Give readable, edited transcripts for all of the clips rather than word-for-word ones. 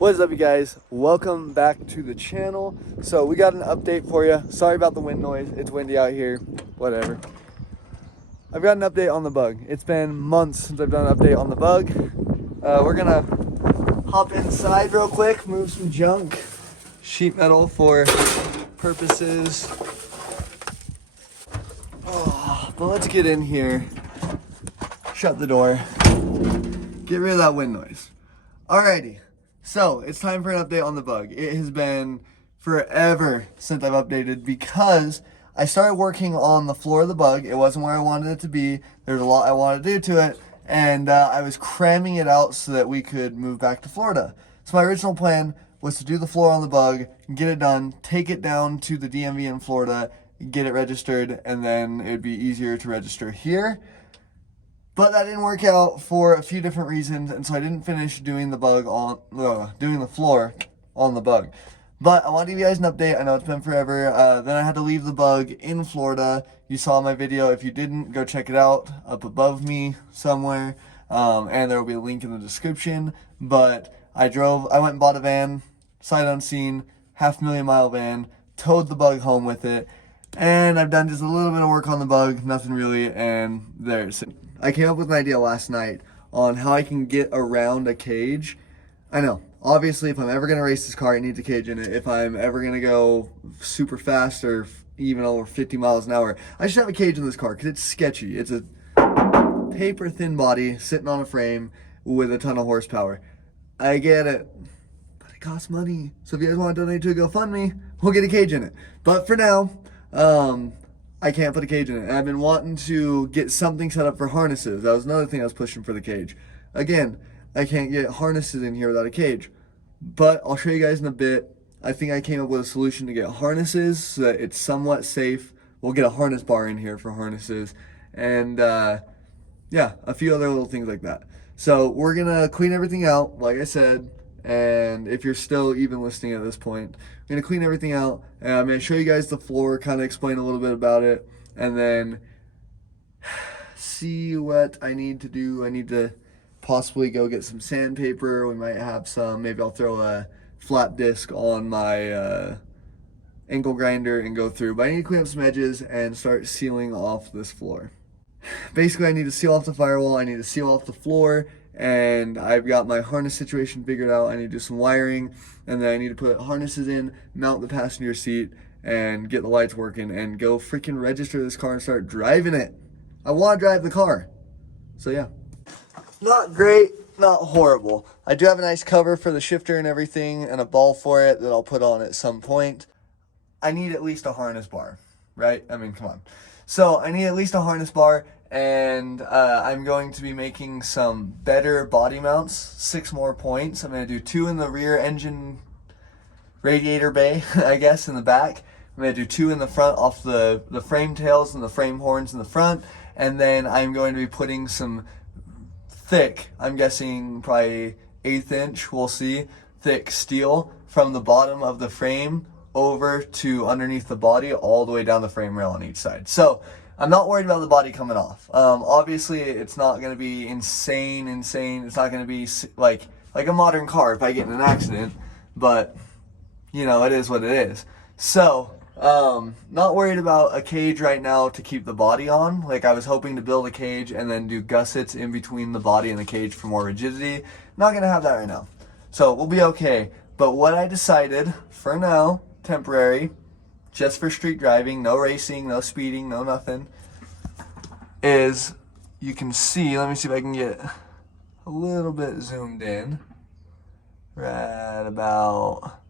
What is up, you guys? Welcome back to the channel. So we got an update for you. Sorry about the wind noise. It's windy out here. Whatever. I've got an update on the bug. It's been months since I've done an update on the bug. We're gonna hop inside real quick, move some junk, sheet metal for purposes. But let's get in here, shut the door, get rid of that wind noise. Alrighty. So, it's time for an update on the bug. It has been forever since I've updated because I started working on the floor of the bug. It wasn't where I wanted it to be. There's a lot I wanted to do to it, and I was cramming it out so that we could move back to Florida. So my original plan was to do the floor on the bug, get it done, take it down to the DMV in Florida, get it registered, and then it would be easier to register here. But that didn't work out for a few different reasons, and so I didn't finish doing the floor on the bug. But I want to give you guys an update. I know it's been forever. Then I had to leave the bug in Florida. You saw my video. If you didn't, go check it out up above me somewhere, and there will be a link in the description. But I went and bought a van, sight unseen, 500,000-mile van, towed the bug home with it, and I've done just a little bit of work on the bug, nothing really, and there's it. I came up with an idea last night on how I can get around a cage. I know, obviously, if I'm ever going to race this car, it needs a cage in it. If I'm ever going to go super fast or even over 50 miles an hour, I should have a cage in this car because it's sketchy. It's a paper-thin body sitting on a frame with a ton of horsepower. I get it, but it costs money. So if you guys want to donate to a GoFundMe, we'll get a cage in it. But for now, I can't put a cage in it. And I've been wanting to get something set up for harnesses. That was another thing I was pushing for the cage. Again, I can't get harnesses in here without a cage. But I'll show you guys in a bit. I think I came up with a solution to get harnesses so that it's somewhat safe. We'll get a harness bar in here for harnesses. And yeah, a few other little things like that. So we're going to clean everything out, like I said. And if you're still even listening at this point, I'm going to clean everything out, and I'm going to show you guys the floor, kind of explain a little bit about it, and then see what I need to do. I need to possibly go get some sandpaper. We might have some. Maybe I'll throw a flat disc on my ankle grinder and go through. But I need to clean up some edges and start sealing off this floor. Basically, I need to seal off the firewall. I need to seal off the floor. And I've got my harness situation figured out. I need to do some wiring, and then I need to put harnesses in, mount the passenger seat, and get the lights working, and go freaking register this car and start driving it. I want to drive the car. So yeah. Not great, not horrible. I do have a nice cover for the shifter and everything, and a ball for it that I'll put on at some point. I need at least a harness bar, right? I mean, come on. So I need at least a harness bar, and I'm going to be making some better body mounts, 6 more points. I'm going to do 2 in the rear engine radiator bay, I guess, in the back. I'm going to do 2 in the front off the frame tails and the frame horns in the front. And then I'm going to be putting some thick, I'm guessing probably 1/8 inch, we'll see, thick steel from the bottom of the frame over to underneath the body, all the way down the frame rail on each side. So I'm not worried about the body coming off. Obviously, it's not going to be insane. It's not going to be like a modern car if I get in an accident. But, you know, it is what it is. So, not worried about a cage right now to keep the body on. Like, I was hoping to build a cage and then do gussets in between the body and the cage for more rigidity. Not going to have that right now. So, we'll be okay. But what I decided, for now, temporary, just for street driving, no racing, no speeding, no nothing, is you can see, let me see if I can get a little bit zoomed in, right about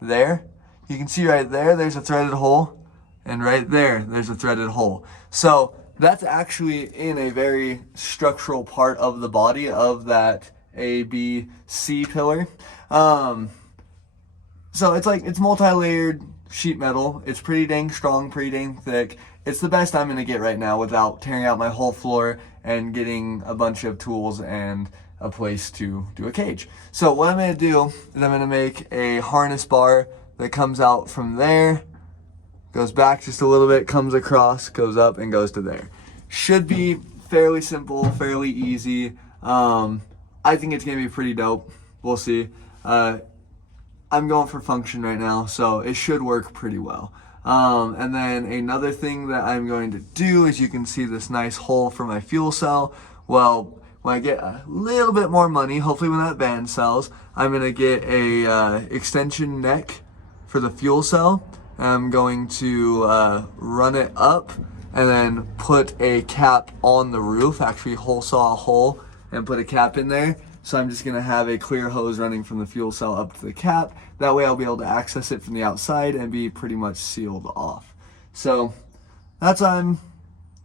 there. You can see right there, there's a threaded hole, and right there, there's a threaded hole. So that's actually in a very structural part of the body of that A, B, C pillar. So it's multi-layered sheet metal. It's pretty dang strong, pretty dang thick. It's the best I'm gonna get right now without tearing out my whole floor and getting a bunch of tools and a place to do a cage. So what I'm gonna do is I'm gonna make a harness bar that comes out from there, goes back just a little bit, comes across, goes up, and goes to there. Should be fairly simple, fairly easy. I think it's gonna be pretty dope. We'll see. I'm going for function right now, so it should work pretty well. And then another thing that I'm going to do is, you can see this nice hole for my fuel cell. Well, when I get a little bit more money, hopefully when that van sells, I'm gonna get a extension neck for the fuel cell. I'm going to run it up and then put a cap on the roof, actually hole saw a hole and put a cap in there. So I'm just gonna have a clear hose running from the fuel cell up to the cap. That way I'll be able to access it from the outside and be pretty much sealed off. So that's what I'm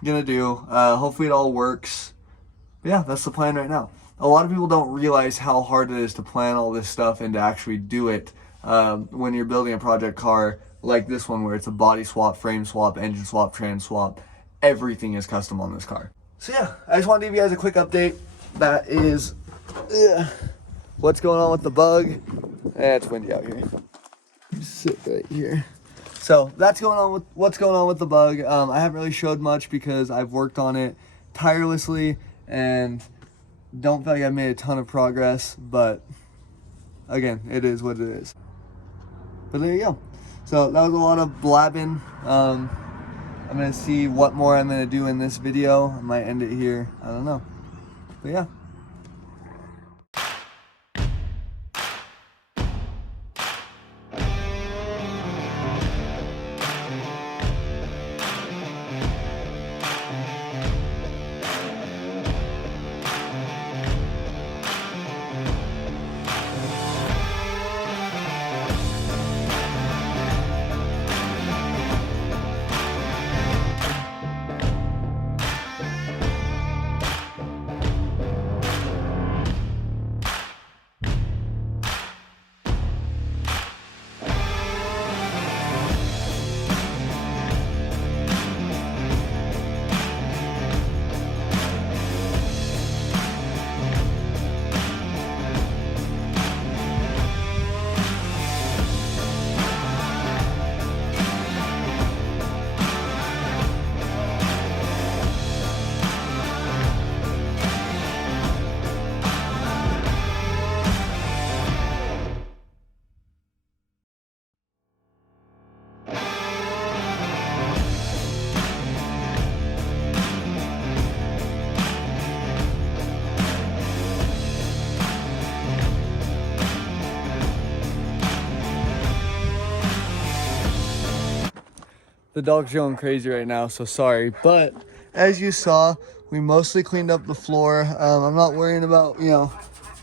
gonna do. Hopefully it all works. But yeah, that's the plan right now. A lot of people don't realize how hard it is to plan all this stuff and to actually do it when you're building a project car like this one, where it's a body swap, frame swap, engine swap, trans swap. Everything is custom on this car. So yeah, I just wanted to give you guys a quick update. That is what's going on with the bug. It's windy out here. Sit right here. So that's going on with what's going on with the bug. I haven't really showed much because I've worked on it tirelessly and don't feel like I've made a ton of progress, but again, it is what it is. But there you go. So that was a lot of blabbing. I'm gonna see what more I'm gonna do in this video. I might end it here, I don't know. But yeah. The dog's going crazy right now, so sorry. But as you saw, we mostly cleaned up the floor. I'm not worrying about,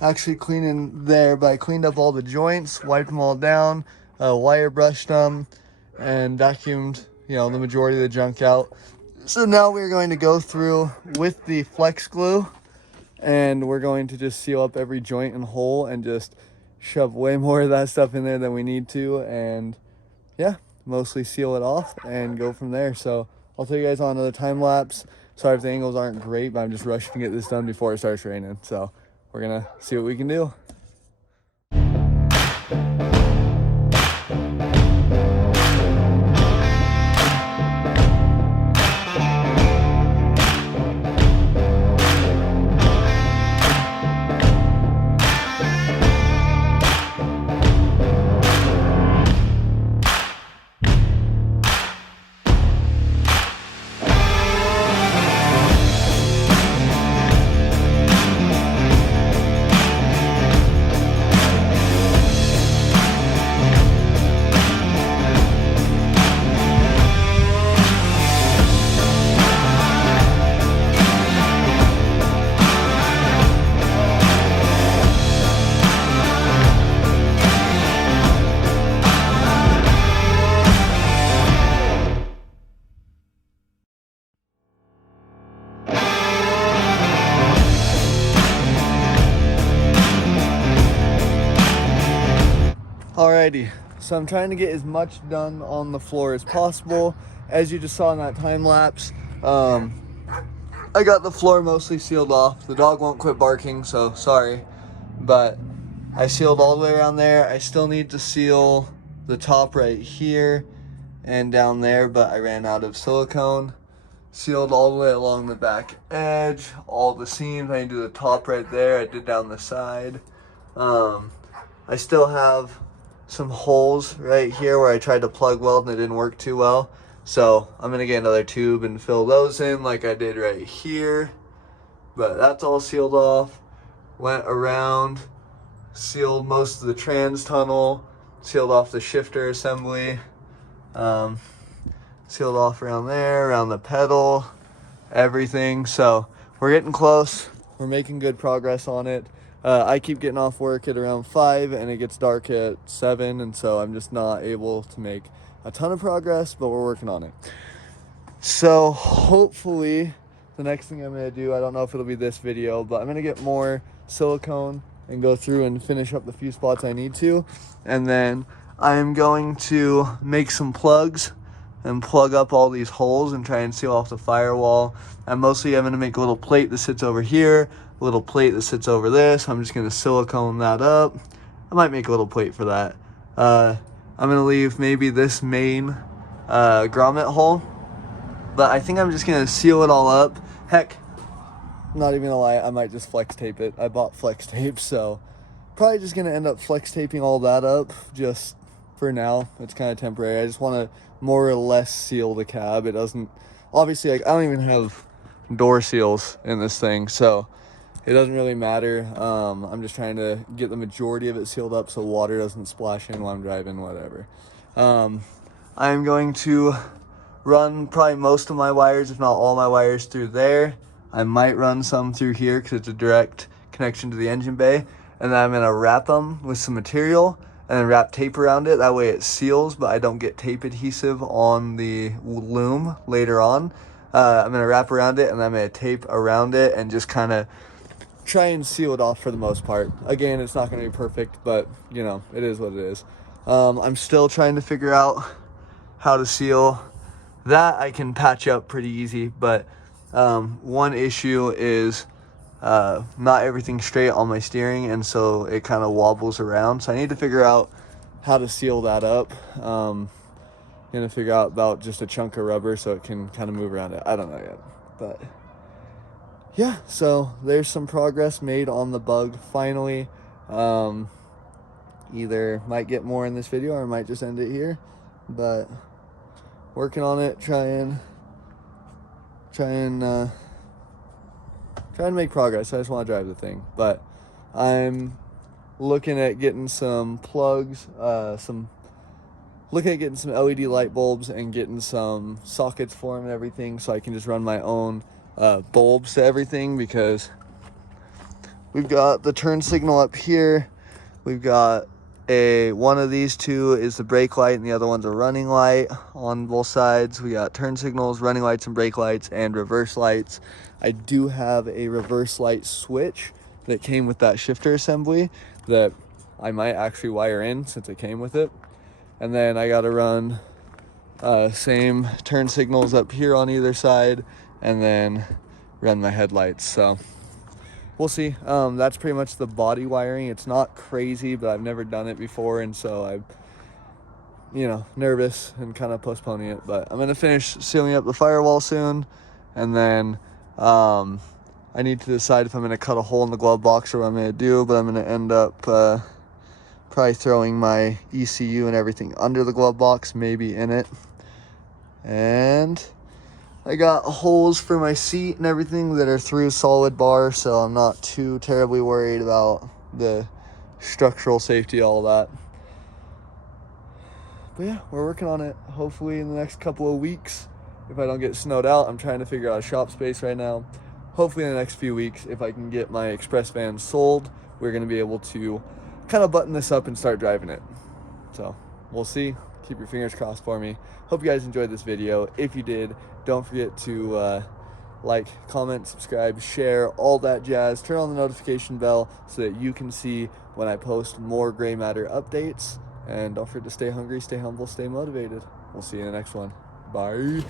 actually cleaning there, but I cleaned up all the joints, wiped them all down, wire brushed them, and vacuumed, the majority of the junk out. So now we're going to go through with the flex glue, and we're going to just seal up every joint and hole and just shove way more of that stuff in there than we need to, and yeah, mostly seal it off and go from there. So I'll take you guys on another time lapse. Sorry if the angles aren't great, but I'm just rushing to get this done before it starts raining. So we're gonna see what we can do. Alrighty, so I'm trying to get as much done on the floor as possible. As you just saw in that time lapse, I got the floor mostly sealed off. The dog won't quit barking, so sorry. But I sealed all the way around there. I still need to seal the top right here and down there, but I ran out of silicone. Sealed all the way along the back edge, all the seams. I need to do the top right there. I did down the side. I still have some holes right here where I tried to plug weld and it didn't work too well. So I'm gonna get another tube and fill those in like I did right here. But that's all sealed off. Went around, sealed most of the trans tunnel, sealed off the shifter assembly, sealed off around there, around the pedal, everything. So we're getting close. We're making good progress on it. I keep getting off work at around 5 and it gets dark at 7, and so I'm just not able to make a ton of progress, but we're working on it. So hopefully the next thing I'm gonna do, I don't know if it'll be this video, but I'm gonna get more silicone and go through and finish up the few spots I need to. And then I'm going to make some plugs and plug up all these holes and try and seal off the firewall. I'm gonna make a little plate that sits over here, a little plate that sits over this. I'm just gonna silicone that up. I might make a little plate for that. I'm gonna leave maybe this main grommet hole, but I think I'm just gonna seal it all up. Heck, not even gonna lie, I might just flex tape it. I bought flex tape, so probably just gonna end up flex taping all that up just for now. It's kind of temporary. I just want to more or less seal the cab. It doesn't, obviously, like, I don't even have door seals in this thing, so it doesn't really matter. I'm just trying to get the majority of it sealed up so water doesn't splash in while I'm driving, whatever. I'm going to run probably most of my wires, if not all my wires, through there. I might run some through here because it's a direct connection to the engine bay. And then I'm going to wrap them with some material and then wrap tape around it. That way it seals, but I don't get tape adhesive on the loom later on. I'm going to wrap around it and then I'm going to tape around it and just kind of try and seal it off for the most part. Again, it's not going to be perfect, but you know, it is what it is. I'm still trying to figure out how to seal that. I can patch up pretty easy, but one issue is not everything straight on my steering, and so it kind of wobbles around. So I need to figure out how to seal that up. Gonna figure out about just a chunk of rubber so it can kind of move around it. I don't know yet, but yeah, so there's some progress made on the bug finally. Either might get more in this video or I might just end it here, but working on it, trying to make progress. I just want to drive the thing, but I'm looking at getting some plugs, looking at getting some LED light bulbs and getting some sockets for them and everything, so I can just run my own bulbs to everything, because we've got the turn signal up here. We've got one of these two is the brake light and the other one's a running light on both sides. We got turn signals, running lights and brake lights, and reverse lights. I do have a reverse light switch that came with that shifter assembly that I might actually wire in since it came with it. And then I got to run same turn signals up here on either side and then run my headlights. So we'll see. That's pretty much the body wiring. It's not crazy, but I've never done it before, and so I'm, nervous and kind of postponing it. But I'm gonna finish sealing up the firewall soon, and then I need to decide if I'm gonna cut a hole in the glove box or what I'm gonna do. But I'm gonna end up probably throwing my ECU and everything under the glove box, maybe in it. And I got holes for my seat and everything that are through solid bar, so I'm not too terribly worried about the structural safety, all that. But yeah, we're working on it. Hopefully in the next couple of weeks, if I don't get snowed out. I'm trying to figure out a shop space right now. Hopefully in the next few weeks, if I can get my express van sold, we're going to be able to kind of button this up and start driving it. So we'll see. Keep your fingers crossed for me. Hope you guys enjoyed this video. If you did, don't forget to like, comment, subscribe, share, all that jazz. Turn on the notification bell so that you can see when I post more gray matter updates. And don't forget to stay hungry, stay humble, stay motivated. We'll see you in the next one. Bye.